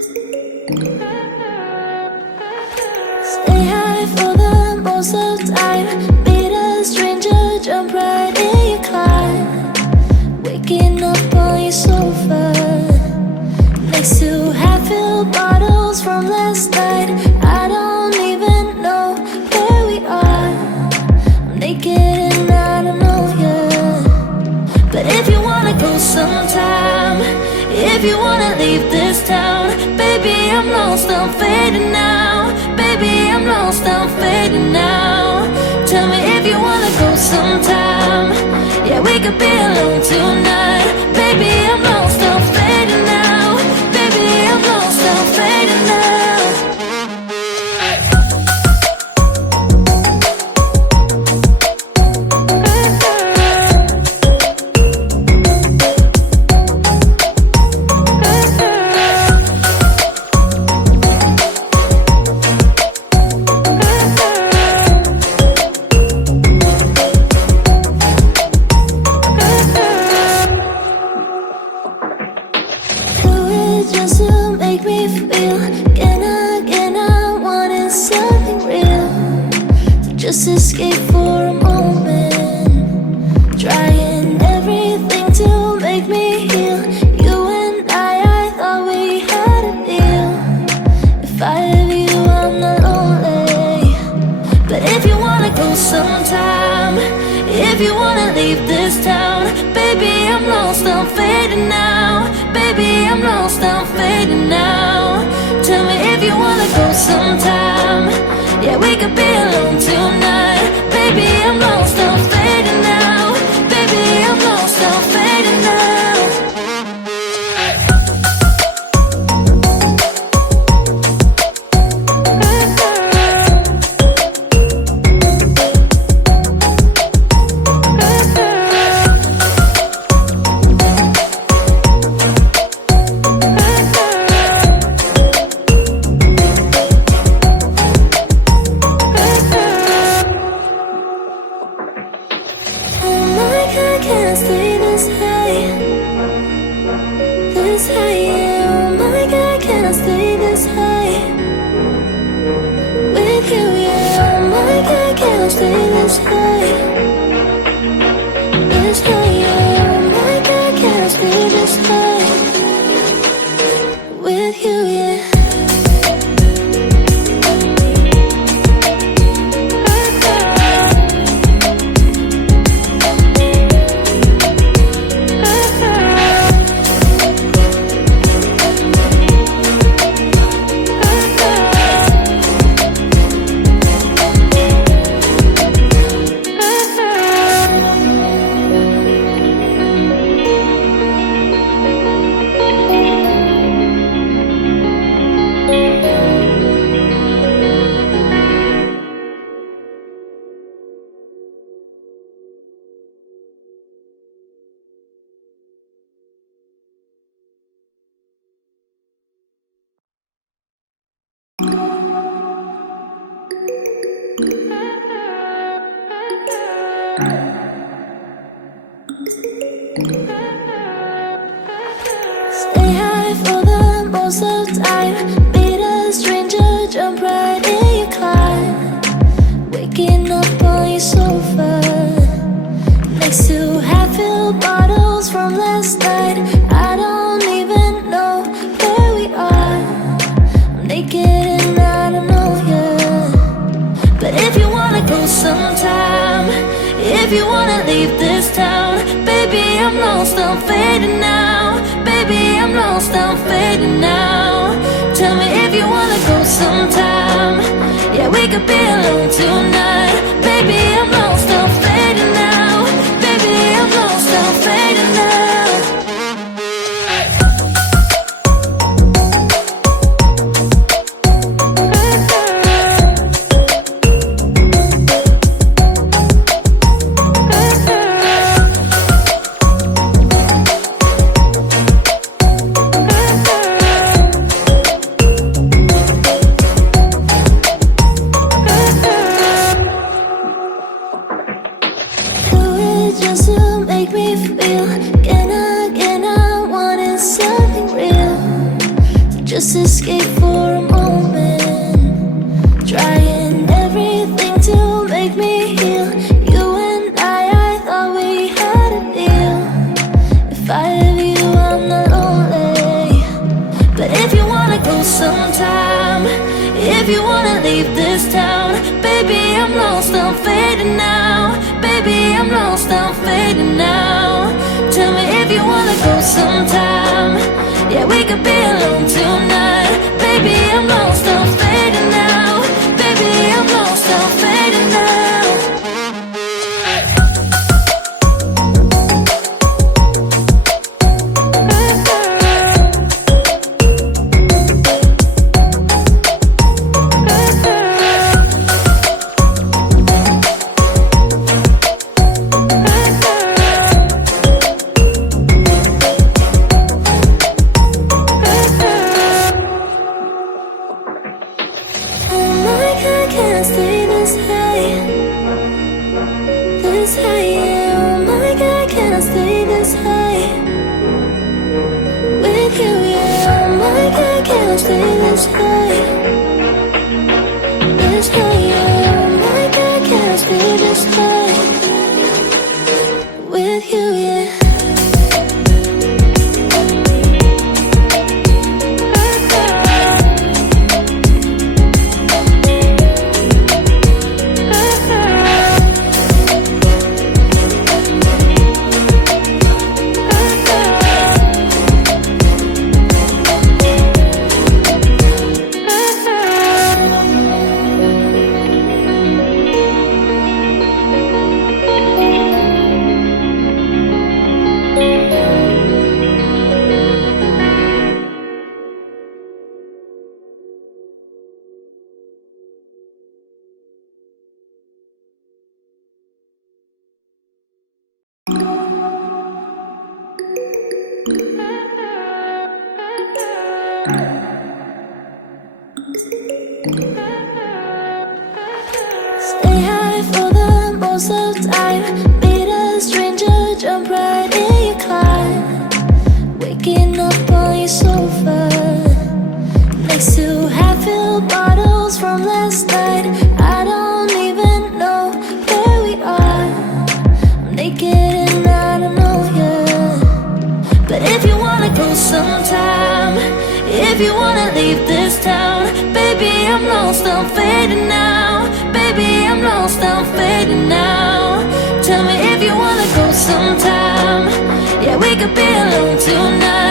Stay high for the most of time. Meet a stranger, jump right in your car. Waking up on your sofa next to half-filled bottles from last night. I don't even know where we are. I'm naked and I don't know you. But if you wanna go sometime, if you wanna leave this town, baby, I'm lost, I'm fading now. Baby, I'm lost, I'm fading now. Tell me if you wanna go sometime. Yeah, we could be alone tonight. Baby, I'm lost, I'm fading now. Baby, I'm lost, I'm fading now. Just to make me feel again, I wanted something real. So just escape for a moment, trying everything to make me heal. You and I thought we had a deal. If I have you, I'm not lonely. But if you wanna go sometime, if you wanna leave this town, baby, I'm lost, I'm fading now. Baby, I'm lost, I'm fading now. Tell me if you wanna go sometime. Yeah, we could be alone tonight. Baby, I'm lost, I'm fading now. Baby, I'm lost, I'm fading now. Can't stay this high, yeah. Oh my God, can't stay this high with you, yeah. Oh my God, can't stay this high, yeah. Oh my God, can't stay this high with you, yeah. Stay high for the most of time. Meet a stranger, jump right in your car. Waking up on your sofa next to half-filled bottles from last night. I don't even know where we are. I'm naked and I don't know you. But if you wanna go sometime, if you wanna leave this town, baby, I'm lost, I'm fading now. Baby, I'm lost, I'm fading now. Tell me if you wanna go sometime. Yeah, we could be alone tonight. Baby, I'm lost, I'm fading now. Baby, I'm lost, I'm fading now. just escape for a moment, trying everything to make me heal. You and I thought we had a deal. If I have you, I'm not lonely. But if you wanna go sometime, if you wanna leave this town, baby, I'm lost, I'm fading now. Baby, I'm lost, I'm fading now. Tell me if you wanna go sometime. Yeah, we could be alone tonight. Baby, I'm lost, I'm fading now. Baby, I'm lost, I'm fading now. Can't stay this high, yeah. Oh my God, can I stay this high with you, yeah. Oh my God, can I stay this high, yeah. Oh my God, can I stay this high with you, yeah. Stay high for the most of the time. Meet a stranger, jump right in your car. Waking up on your sofa next to half-filled bottles from last night. I don't even know where we are. I'm naked and I don't know you. But if you wanna go sometime, if you wanna leave this town, baby, I'm lost, I'm fading now. Baby, I'm lost, I'm fading now. Tell me if you wanna go sometime. Yeah, we could be alone tonight.